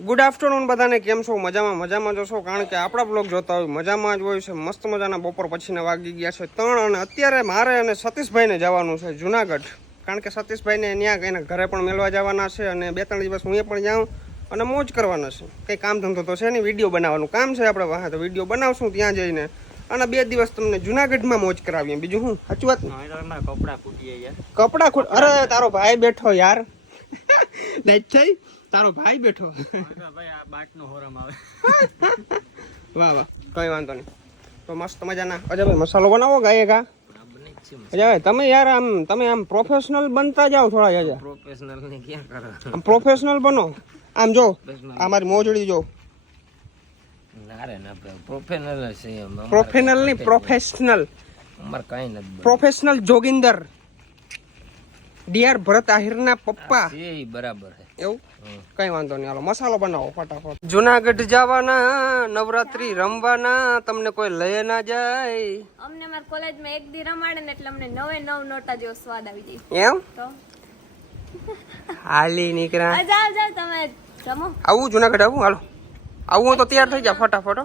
Good afternoon બધાને, કેમ છો? મજામાં જશો, કારણ કે આપણા બ્લોગ જોતા હોય મજામાં જ હોય છે. મસ્ત મજાના બપોર પછીના વાગી ગયા છે 3 અને અત્યારે મારે અને સતીશભાઈને જવાનું છે જુનાગઢ, કારણ કે સતીશભાઈને ત્યાં એના ઘરે પણ મેળવા જવાના છે અને 2-3 દિવસ હું પણ જાઉં અને મોજ કરવાના છે. કંઈ કામ ધંધો તો છે નહીં, વિડીયો બનાવવાનું કામ છે આપણે વાહ, તો વિડીયો બનાવશું ત્યાં જઈને અને 2 દિવસ તમને જુનાગઢમાં મોજ કરાવીએ. બીજું શું સાચું વાત? કપડા ખૂટ અરે તારો ભાઈ બેઠો યાર તારો ભાઈ બેઠો વાહ વાહ, કઈ વાંધો નહીં. તો મસ્ત મજાના અજયભાઈ મસાલો બનાવો ગાય કા અજયભાઈ. તમે યાર તમે આમ પ્રોફેશનલ બનતા જાઓ થોડા. અજય પ્રોફેશનલ ને ક્યાં કરો, આમ પ્રોફેશનલ બનો. આમ જો આ મારી મોજડી જો, પ્રોફેશનલ છે. પ્રોફેશનલ નહીં, પ્રોફેશનલ. અમાર કઈ નથી પ્રોફેશનલ જોગિંદર ડીઆર ભરત આહિરના પપ્પા એ બરાબર છે. એવું કઈ વાંધો નહીં, હાલો મસાલો બનાવો ફટાફટ. જુનાગઢ જવાના, નવરાત્રી રમવાના, તમને કોઈ લઈ ના જાય. અમને માર કોલેજમાં એક દી રમાડે ને એટલે અમને 9 નોટા જેવો સ્વાદ આવી જાય. એમ તો હાલી નીકળ્યા. જાવ તમે જમો. આવું જુનાગઢ આવું, હાલો આવું હોય તો તૈયાર થઈ જા ફટાફટ.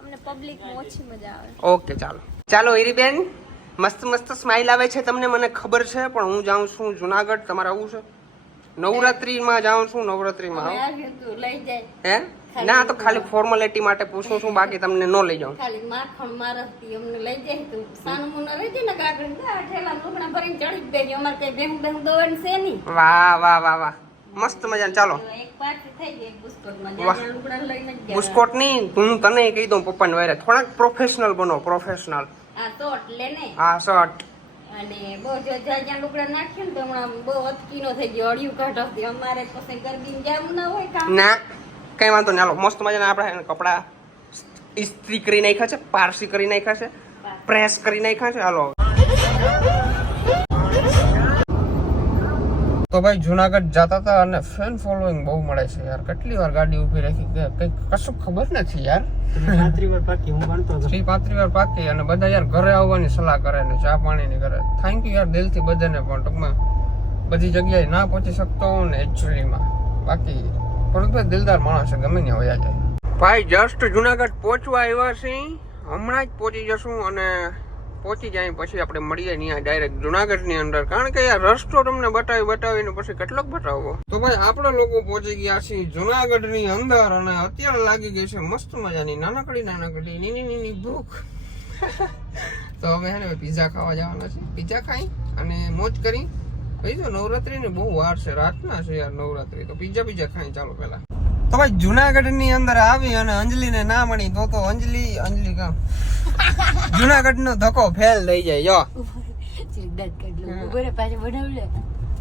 અમને પબ્લિક માં ઓછી મજા આવે. ઓકે ચાલો હીરીબેન, મસ્ત સ્માઈલ આવે છે તમને, મને ખબર છે, પણ હું જાઉં છું જુનાગઢ. તમારે આવું છે? નવરાત્રીમાં જાઉં છું. નવરાત્રીમાં લઈ જાય હે ના, તો ખાલી ફોર્માલિટી માટે પૂછું છું, બાકી તમને ન લઈ જાઉં. ખાલી માખણ મારતી અમને લઈ જાય તો સાનું મુનો લઈ જાય ને કાકડી ઠેલા લુગડા ભરીને ચડી દેજો. અમાર કઈ બેહું દોવાનું છે નહીં. વાહ મસ્ત મજાને. ચાલો એક પાર્ટી થઈ ગઈ બુસ્કોટમાં. જ્યાં લુગડા લઈને જ ગયા. બુસ્કોટ નહીં, હું તને કહી દઉં પપ્પાને વારે થોડાક પ્રોફેશનલ બનો. પ્રોફેશનલ આ તો એટલે ને હા શર્ટ અને બહુ જ્યાં લુગડા નાખ્યું ને તો હમણાં બહુ અટકીનો થઈ ગયો, અડિયું કાઢો. અમારે પછી ગરબી જવું ના હોય કામ ના, કઈ વાંધો નહીં. હાલો મસ્ત મજાના આપણે કપડા ઇસ્ત્રી કરી નાખ્યા છે, પારસી કરી નાખ્યા છે, પ્રેસ કરી નાખ્યા છે. હાલો તો ભાઈ જુનાગઢ જતા હતા અને ફેન ફોલોઈંગ બહુ મળે છે યાર. કેટલી વાર ગાડી ઉભી રાખી, કઈ કશું ખબર નથી યાર. 35 વાર પાકી હું ગણતો હતો. 35 વાર પાકી અને બધા યાર ઘરે આવવાની સલાહ કરે ને ચા પાણીની કરે. થેન્ક યુ યાર દિલથી બધાને, પણ ટૂંકમાં બધી જગ્યાએ ના પહોંચી શકતો હું ને એકચ્યુઅલીમાં. બાકી પણ દિલદાર માણસ છે, ગમે ત્યાં વયા જાય. ભાઈ જસ્ટ જુનાગઢ પહોંચવા આવ્યા છીએ, હમણાં જ પહોંચી જશું અને પહોંચી જાય પછી આપણે મળીએ ત્યાં ડાયરેક્ટ જુનાગઢની અંદર, કારણ કે યાર રસ્તો તમને બતાવીને પછી કેટલોક બતાવવો. તો ભાઈ આપણે લોકો પહોંચી ગયા છીએ જુનાગઢની અંદર અને અત્યારે લાગી ગઈ છે મસ્ત મજાની નાનકડી નીની ભૂખ. તો હવે હે ને પીઝા ખાવા જવાના છે. પીઝા ખાઈ અને મોજ કરી. ભાઈ જો નવરાત્રીની બહુ વાર છે, રાતના છે યાર નવરાત્રી, તો પીઝા ખાઈ. ચાલો પેલા તો ભાઈ જુનાગઢની અંદર આવી અને અંજલિને ના મળી તો અંજલિ કામ જુનાગઢ નો ધક્કો ફેલ થઈ જાય.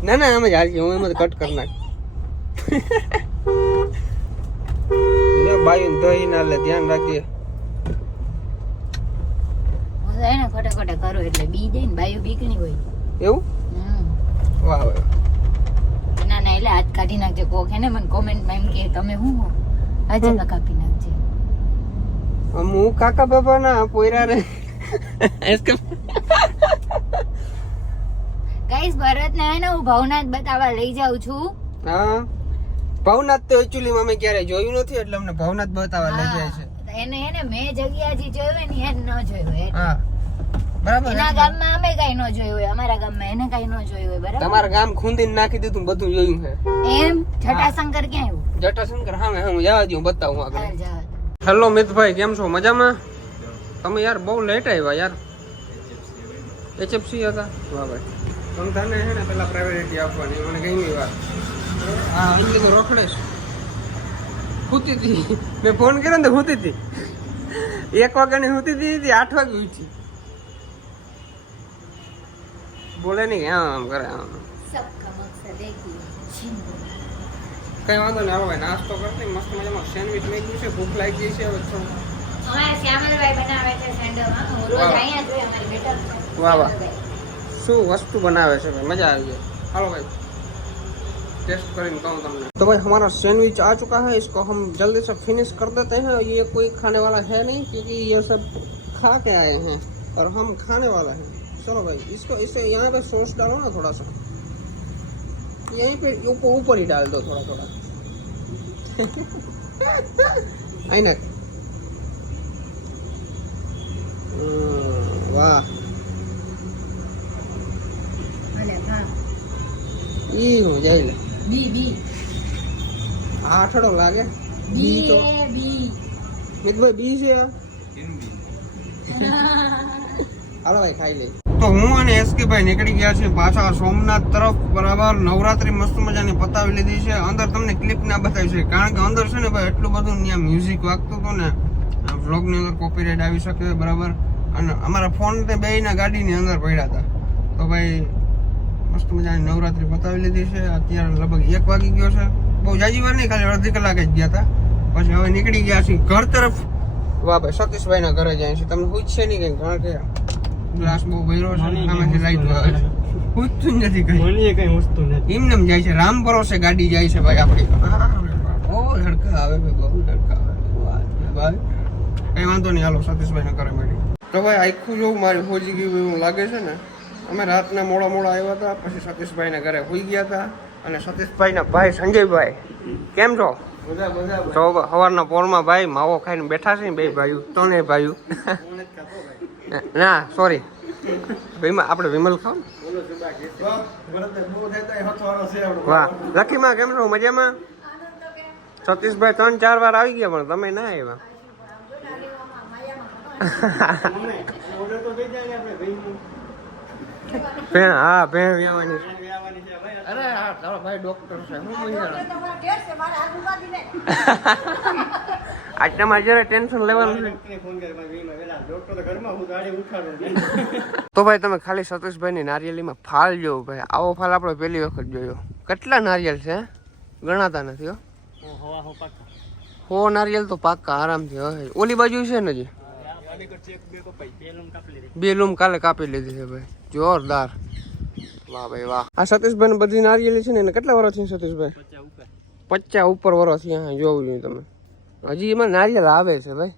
ના એમ જ હાલશે, હું એમ જ કટ કરી નાખ. બાઈ દહીં ના લે, ધ્યાન રાખજે. ખોટા કરો એટલે બી જાય ને બાયું બીકણી હોય એવું? વાહ ના એટલે હાથ કાઢી નાખજે. કોક હે ને મને કોમેન્ટમાં એમ કે તમે હું હો આજે કાપી નાખજે. હું કાકા બાબા ના પોયરા રે. ગાઈસ ભરત ને હે ને હું ભવનાથ બતાવવા લઈ જાઉં છું. હા ભવનાથ તો એકચ્યુઅલી અમે ક્યારે જોયું નથી, એટલે અમને ભવનાથ બતાવવા લઈ જાય છે. એને હે ને મેં જગ્યા જે જોયું ને એને ન જોયું હોય. હા બરાબર. એના ગામમાં અમે કઈ ન જોયું હોય, અમારા ગામમાં એને કઈ ન જોયું હોય. બરાબર, તમારા ગામ ખૂંદીને નાખી દીધું, બધું જોયું છે એમ. જટાશંકર ક્યાં આવ્યું? જટાશંકર હા હું જવા દઉં, બતાવું આગળ. હાલ જા. હેલો મિતભાઈ, કેમ છો? મજામાં? તમે યાર બહુ લેટ આવ્યા યાર. HFC હતા? વાહ ભાઈ, તમે તને હે ને પેલા પ્રાયોરિટી આપવાની, મને ગમી વાત. હા અંજલિ તો રખડે છે, સૂતી હતી. મેં ફોન કર્યો ને તો સૂતી હતી. 1 વાગ્યાની સૂતી હતી, 8 વાગે ઉઠી. બોલે નહીં આમ કરે આમ. કઈ વાંધો નહીં, હાલો ભાઈ નાસ્તો કરતી મસ્ત મજામાં સેન્ડવિચ મેક્યું છે. ભૂખ લાગી ગઈ છે હવે. અમારે શ્યામલભાઈ બનાવે છે સેન્ડરમાં. હું રોજ અહીંયા જોઈ અમારી બેટર. વાહ શું વસ્તુ બનાવે છે ભાઈ, મજા આવી ગઈ. હાલો ભાઈ टेस्ट કરીને કહું તમને. तो भाई हमारा सैंडविच आ चुका है, इसको हम जल्दी से फिनिश कर देते हैं. ये कोई खाने वाला है नहीं, क्योंकि ये सब खा के आए हैं और हम खाने वाला हैं. चलो भाई इसको इसे यहाँ पे सॉस डालो ना थोड़ा सा, यहीं पे ऊपर ही डाल दो थोड़ा थोड़ा. અહીં નાખ. વાહ ઈ હું જાય લે આ ઠડો લાગે બી તો મિતભાઈ બી છે હાલો ભાઈ ખાઈ લે. તો હું અને એસકે ભાઈ નીકળી ગયા છે પાછા સોમનાથ તરફ. બરાબર નવરાત્રી મસ્ત મજાની પતાવી લીધી છે. અંદર તમને ક્લિપ ના બતાવી છે કારણ કે અંદર છે ને ભાઈ એટલું બધું ત્યાં મ્યુઝિક વાગતું હતું ને વ્લોગ ની અંદર કોપીરાઇટ આવી શકે. બરાબર અને અમારા ફોન તે બે ના ગાડીની અંદર પડ્યા હતા. તો ભાઈ મસ્ત મજાની નવરાત્રી પતાવી લીધી છે. અત્યારે લગભગ 1 વાગી ગયો છે. બહુ જાજી વાર નહીં, ખાલી અડધી કલાક જ ગયા હતા. પછી હવે નીકળી ગયા છીએ ઘર તરફ. વાહ ભાઈ સતીશભાઈ ના ઘરે જાય છે. તમને પૂછશે નહીં કઈ કારણ કે ગ્લાસ બહુ ભર્યો છે, આમાંથી લાઈટ આવે છે. પૂછતું જ નથી કઈ, મને કઈ વસ્તુ નથી. એમને એમ જાય છે. રામ ભરોસે ગાડી જાય છે ભાઈ આપણી. બહુ ધડકા આવે ભાઈ, બહુ ધડકા આવે. ભાઈ કઈ વાંધો નહીં, હાલો સતીશભાઈ ના ઘરે મળી. તો ભાઈ આખું જોવું મારી હોજી ગયું એવું લાગે છે ને. અમે રાતના મોડા આવ્યા હતા, પછી સતીશભાઈ ના ઘરે હોઈ ગયા હતા. અને સતીશભાઈ ના ભાઈ સંજયભાઈ કેમ છો? તો સવારના પોરમાં ભાઈ માવો ખાઈને બેઠા છે ને બે ભાઈઓ, ત્રણેય ભાઈઓ. ના સોરી આપણે વિમલ ખાવ ને. વાહ લખીમાં કેમ છો? મજામાં? સતીશભાઈ 3-4 વાર આવી ગયા પણ તમે ના આવ્યા. હા ભેણ વ્યાવાની. અરે હા તારો ભાઈ ડોક્ટર છે. આજ તમારે જરા ટેન્શન લેવાનું છે. તો ભાઈ તમે ખાલી સતીશભાઈ ની નારિયેલીમાં ફાલ જોવો ભાઈ. આવો ફાલ આપણે પહેલી વખત જોયો. કેટલા નારિયેલ છે ગણાતા નથી હો. 100 નારિયેલ તો પાક્કા આરામથી હોય. ઓલી બાજુ છે ને હજી 2 લૂમ કાલે કાપી લીધી છે ભાઈ, જોરદાર. વાહ ભાઈ વાહ. આ સતીશભાઈ ને બધી નારિયેલી છે ને એને કેટલા વર્ષ છે સતીશભાઈ? 50 ઉપર વર્ષ થયા. જોવું જોઈએ તમે. હજી એમાં નારિયેલ આવે છે ભાઈ.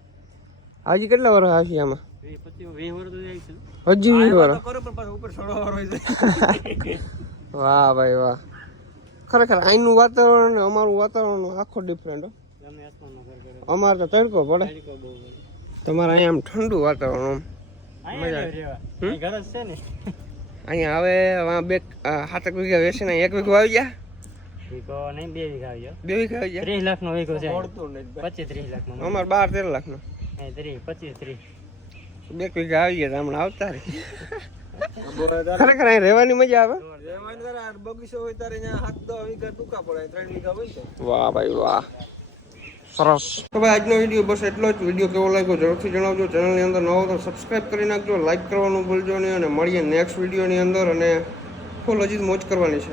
હજી કેટલા વર્ષ હશે આમાં? હજી 20 વર્ષ. વાહ ભાઈ વાહ. ખરેખર અહીંનું વાતાવરણ ને અમારું વાતાવરણ આખો ડિફરન્ટ. અમારે તો તડકો પડે, તમારે અહીંયા આમ ઠંડુ વાતાવરણ. અહીંયા હવે 7 વીઘા વેચીને 1 વીઘો આવી ગયા. 2 વીઘા આવી ગયા. 30 લાખ નો વીઘો છે. 25-30 લાખ નો. અમારે 12-13 લાખ નો. 25-30 2 વીઘા આવી ગયા હમણાં આવતા રહી. ખરેખર અહીં રહેવાની મજા આવે. બગીચો હોય ત્યારે 7-10 વીઘા ટૂંકા પડે, 3 વીઘા હોય છે. વાહ ભાઈ વાહ સરસ. તો ભાઈ આજનો વિડીયો બસ એટલો જ. વિડીયો કેવો લાગ્યો જરૂરથી જણાવજો. ચેનલની અંદર નવો તો સબસ્ક્રાઈબ કરી નાખજો, લાઈક કરવાનું ભૂલજો નહીં. અને મળીએ નેક્સ્ટ વિડીયોની અંદર. અને ફૂલ હજી મોજ કરવાની છે.